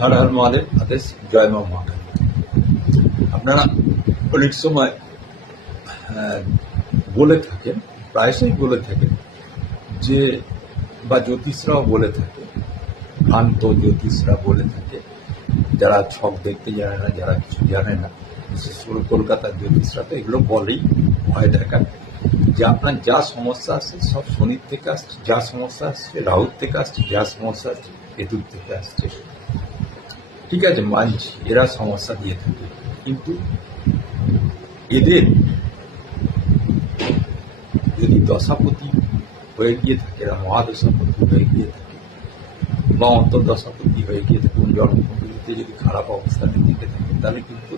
হর হর মহাদেব, আদেশ জয় মা মহাকাল। আপনারা অনেক সময় বলে থাকেন, প্রায়শই বলে থাকেন যে, বা জ্যোতিষরাও বলে থাকে, ভ্রান্ত জ্যোতিষরা বলে থাকে, যারা ছক দেখতে জানে না, যারা কিছু জানে না, বিশেষ করে কলকাতার জ্যোতিষরা তো এগুলো বলেই, ভয় দেখায় যে আপনার যা সমস্যা আসছে সব শনির থেকে আসছে, যা সমস্যা আসছে রাহুর থেকে আসছে, যা সমস্যা আসছে কেতুর থেকে আসছে। ঠিক আছে, মানছি এরা সমস্যা দিয়ে থাকে, কিন্তু এদের যদি দশাপতি হয়ে গিয়ে থাকে, এরা মহাদশাপতি হয়ে গিয়ে থাকে বা অন্তর্দশাপতি হয়ে গিয়ে থাকে, জন্মকুণ্ডলিতে যদি খারাপ অবস্থানে থেকে থাকে, তাহলে কিন্তু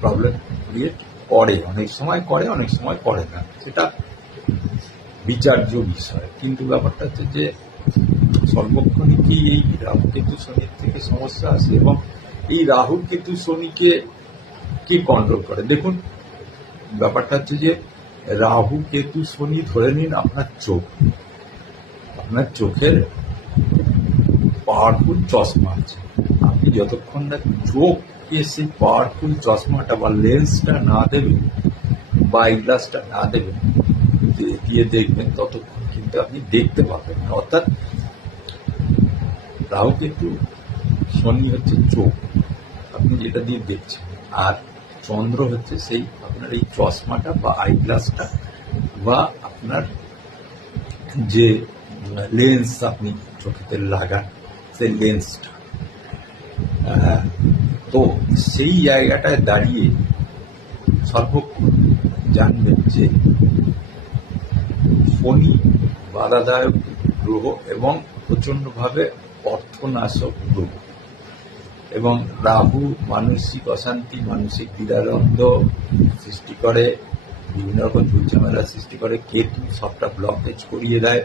প্রবলেম ক্রিয়েট করে। অনেক সময় করে, অনেক সময় করে না, সেটা বিচার্য বিষয়। কিন্তু ব্যাপারটা হচ্ছে যে সর্বক্ষণই কি এই রাহু কেতু শনির থেকে সমস্যা আসে, এবং এই রাহু কেতু শনিকে কে কন্ট্রোল করে? দেখুন, ব্যাপারটা হচ্ছে যে রাহু কেতু শনি, ধরে নিন আপনার চোখ, আপনার চোখের পাওয়ারফুল চশমা আছে। আপনি যতক্ষণ না চোখকে সেই পাওয়ারফুল চশমাটা বা লেন্সটা না দেবেন বা আই গ্লাসটা না দেবেন, দিয়ে দেখবেন, ততক্ষণ কিন্তু আপনি দেখতে পাবেন না। অর্থাৎ রাহু কেতু শনি হচ্ছে চোখ, আপনি যেটা দিয়ে দেখছেন, আর চন্দ্র হচ্ছে সেই আপনার এই চশমাটা বা আই গ্লাসটা বা আপনার যে লেন্স আপনি চোখেতে লাগান, সেই লেন্সটা। তো সেই জায়গাটায় দাঁড়িয়ে সর্বক্ষণ জানবেন যে শনি বাধাদায়ক গ্রহ এবং প্রচণ্ডভাবে অর্থনাশক গ্রহ, এবং রাহু মানসিক অশান্তি, মানসিক দ্বিধাদ্বন্দ্ব সৃষ্টি করে, বিভিন্ন রকম ঝুটঝামেলা সৃষ্টি করে। কেতু সবটা ব্লকেজ করিয়ে দেয়,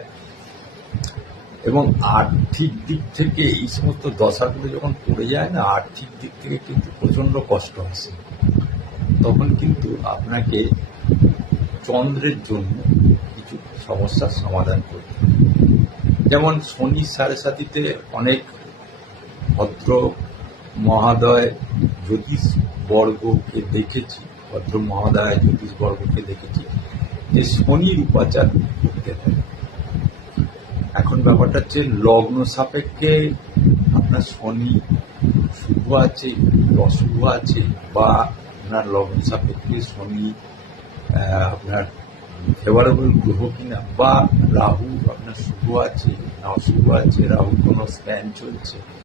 এবং আর্থিক দিক থেকে এই সমস্ত দশাগুলো যখন পড়ে যায় না, আর্থিক দিক থেকে কিন্তু প্রচণ্ড কষ্ট আসে। তখন কিন্তু আপনাকে চন্দ্রের জন্য কিছু সমস্যার সমাধান করতে হবে। যেমন শনির সাড়ে সাতিতে অনেক ভদ্র মহাদয় জ্যোতিষ বর্গকে দেখেছি, ভদ্র মহাদয় জ্যোতিষ বর্গকে দেখেছি যে শনির উপাচার করতে দেয়। এখন ব্যাপারটা হচ্ছে লগ্ন সাপেক্ষে আপনার শনি শুভ আছে কি অশুভ আছে, বা আপনার লগ্ন সাপেক্ষে শনি আপনার ফেভারেবল গ্রহ কিনা, বা রাহু আপনার শুভ আছে না অশুভ আছে, রাহু কোনো স্ক্যান চলছে,